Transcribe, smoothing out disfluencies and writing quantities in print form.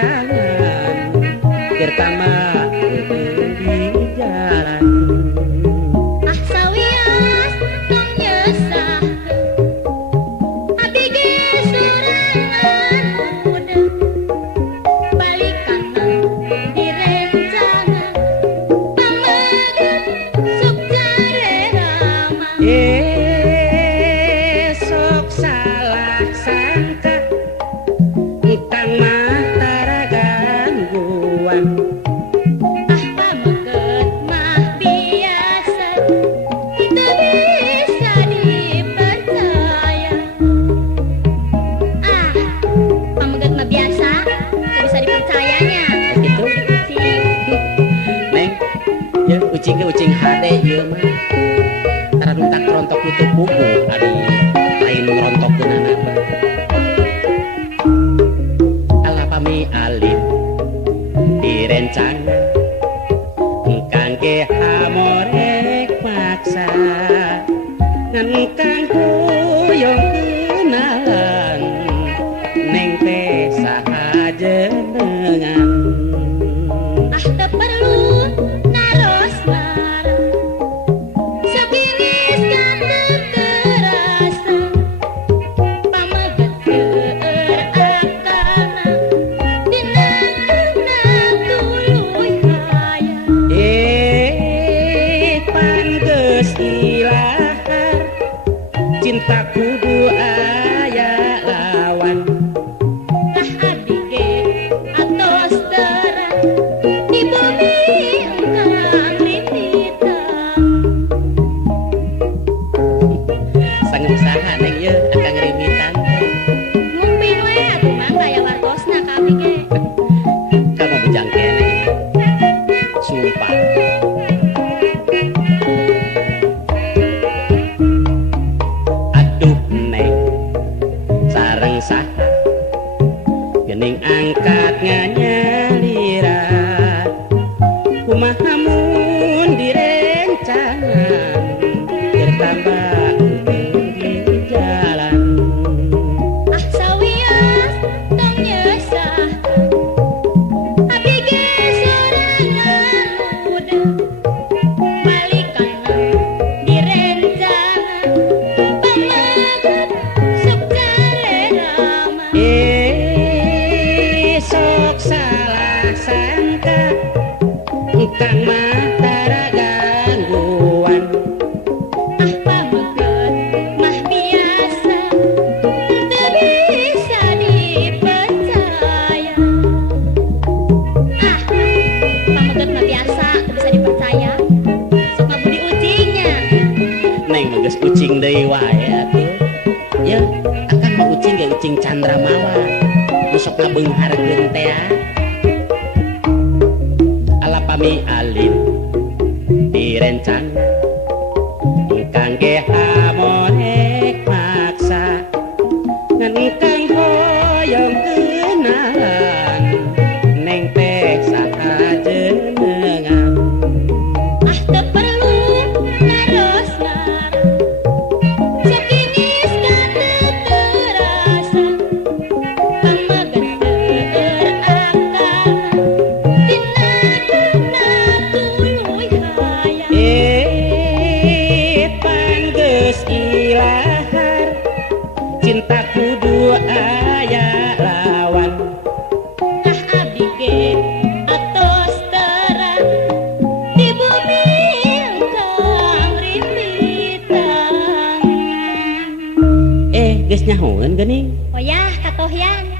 rencangan pertama di jalan. Ah sawias tong nyesah abdi ge sorangan udah balikan direncana pamageut sok carerama. Sok salah sangka ikang mah tara gangguan. Ah pamageut mah biasa teu bisa dipercaya. Ah pamageut mah biasa teu bisa dipercayanya. Gitu Sih. Neng, ya ucing ke ucing hade ieu mah tara nutak rontok nutup buku ari lain ngerontokkeunana mah. Alapami alim direncana engkang ge hamorek maksa ngan kang hoyong kenalan neng teh saha jenengan. Ah teu perlu naros marah sakinis kan teu terasa pamageut keur akana dina tuluy hayang. Panggeus ilahar cinta kudu aya lawan. Lah abdi ge atos terang di bumi engkang limitan. Sanggeum saha neng ieu akang rimitan. Ngumpin we atuh mah aya wartosna ka abdi ge. Kamu bujang kene sumpah. Aduh neng sareng saha geuning angkat nganyaliran kumaha mun direncangan bertambah di jalan. Ah sawias tong nyesah abdi ge sorangan udah balikan direncana pamageut sok carerama. Sok salah sangka engkang mah tara gangguan. Ah pamageut mah biasa teu bisa dipercaya. Ah pamageut mah biasa teu bisa dipercaya sok ngabudi ucingnya. Neng mah geus ucing deui wae atuh. Ya, akang mah ucing ge ucing Candramawa. Nu sok ngabeungharkeun teh. Alapami alim direncana engkang ge hamorek maksa ngan engkang hoyong kenalan neng teh saha jenengan. Ah teu perlu naros marah sakinis kan teu terasa pamageut keur akana dina tuluy hayang. Panggeus ilahar cinta kudu aya lawan. Lah abdi ge atos terang di bumi engkang rimbitan. Geus nyahoeun geuning. Oh yah katohyan.